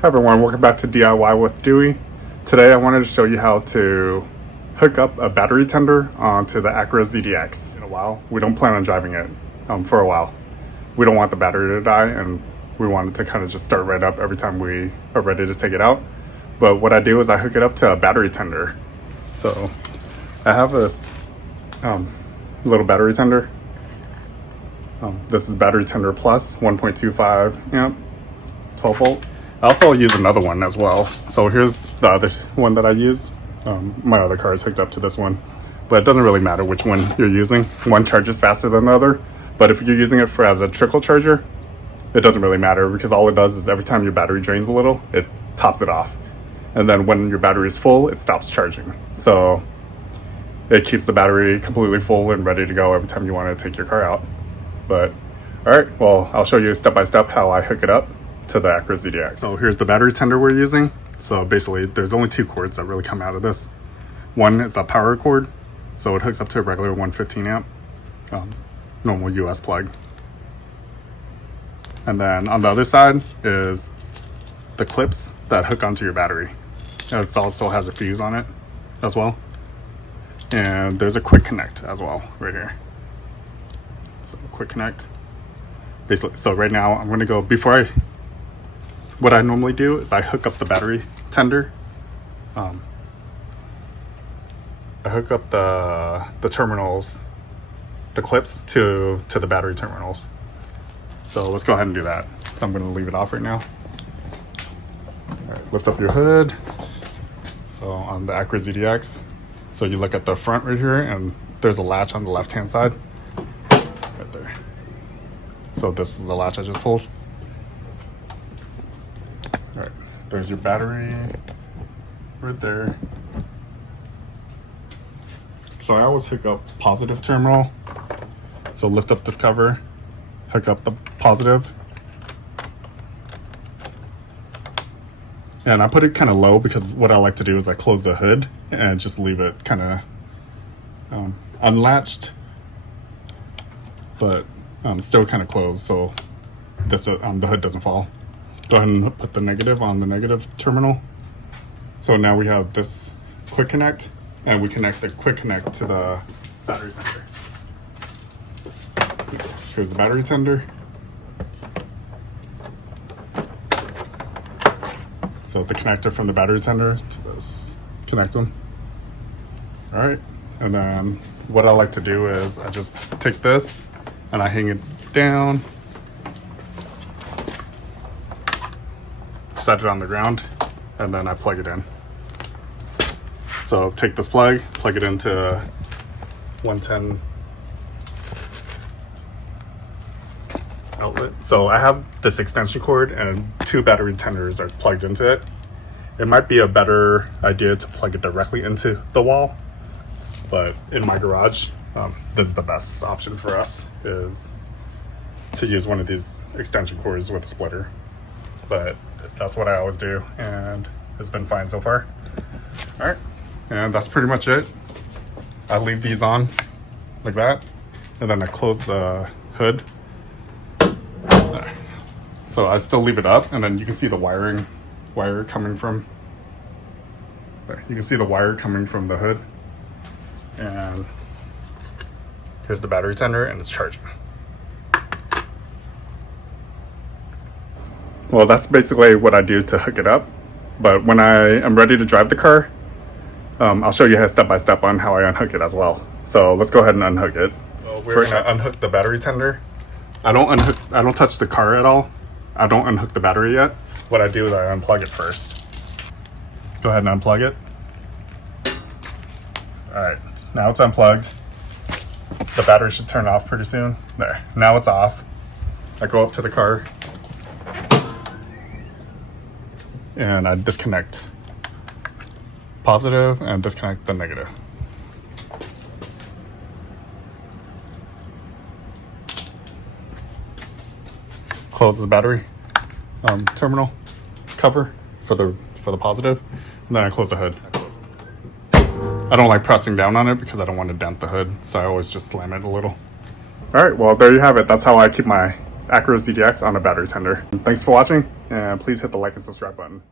Hi everyone, welcome back to DIY with Dewey. Today I wanted to show you how to hook up a battery tender onto the Acura ZDX. In a while, we don't plan on driving it for a while. We don't want the battery to die, and we want it to kind of just start right up every time we are ready to take it out. But what I do is I hook it up to a battery tender. So I have this little battery tender. This is battery tender plus 1.25 amp, 12 volt. I also use another one as well. So here's the other one that I use. My other car is hooked up to this one, but it doesn't really matter which one you're using. One charges faster than the other, but if you're using it as a trickle charger, it doesn't really matter, because all it does is every time your battery drains a little, it tops it off. And then when your battery is full, it stops charging. So it keeps the battery completely full and ready to go every time you want to take your car out. But all right, well, I'll show you step by step how I hook it up to the Acura ZDX. So here's the battery tender we're using. So basically there's only two cords that really come out of this. One is a power cord, so it hooks up to a regular 115 amp normal US plug. And then on the other side is the clips that hook onto your battery. It also has a fuse on it as well. And there's a quick connect as well right here. So quick connect. Basically, so right now I'm going to go, what I normally do is I hook up the battery tender. I hook up the terminals, the clips to the battery terminals. So let's go ahead and do that. So I'm going to leave it off right now. All right, lift up your hood. So on the Acura ZDX, so you look at the front right here, and there's a latch on the left hand side right there. So this is the latch I just pulled. All right, there's your battery right there. So I always hook up positive terminal. So lift up this cover, hook up the positive. And I put it kind of low because what I like to do is I close the hood and just leave it kind of unlatched, but still kind of closed, so this the hood doesn't fall. Go ahead and put the negative on the negative terminal. So now we have this quick connect, and we connect the quick connect to the battery tender. Here's the battery tender. So the connector from the battery tender to this, connect them. All right, and then what I like to do is I just take this and I hang it down, set it on the ground, and then I plug it in. So take this plug it into 110 outlet. So I have this extension cord and two battery tenders are plugged into it. It might be a better idea to plug it directly into the wall, but in my garage, this is the best option for us, is to use one of these extension cords with a splitter. But that's what I always do, and it's been fine so far. All right, and that's pretty much it. I leave these on like that, and then I close the hood. So I still leave it up, and then you can see the wire coming from there. You can see the wire coming from the hood, and here's the battery tender, and it's charging. Well, that's basically what I do to hook it up. But when I am ready to drive the car, I'll show you step by step on how I unhook it as well. So let's go ahead and unhook it. So we're gonna unhook the battery tender. I don't touch the car at all. I don't unhook the battery yet. What I do is I unplug it first. Go ahead and unplug it. All right, now it's unplugged. The battery should turn off pretty soon. There, now it's off. I go up to the car and I disconnect positive and disconnect the negative. Close the battery terminal cover for the positive, and then I close the hood. I don't like pressing down on it because I don't want to dent the hood, so I always just slam it a little. All right, well, there you have it. That's how I keep my Acura ZDX on a battery tender. Thanks for watching, and please hit the like and subscribe button.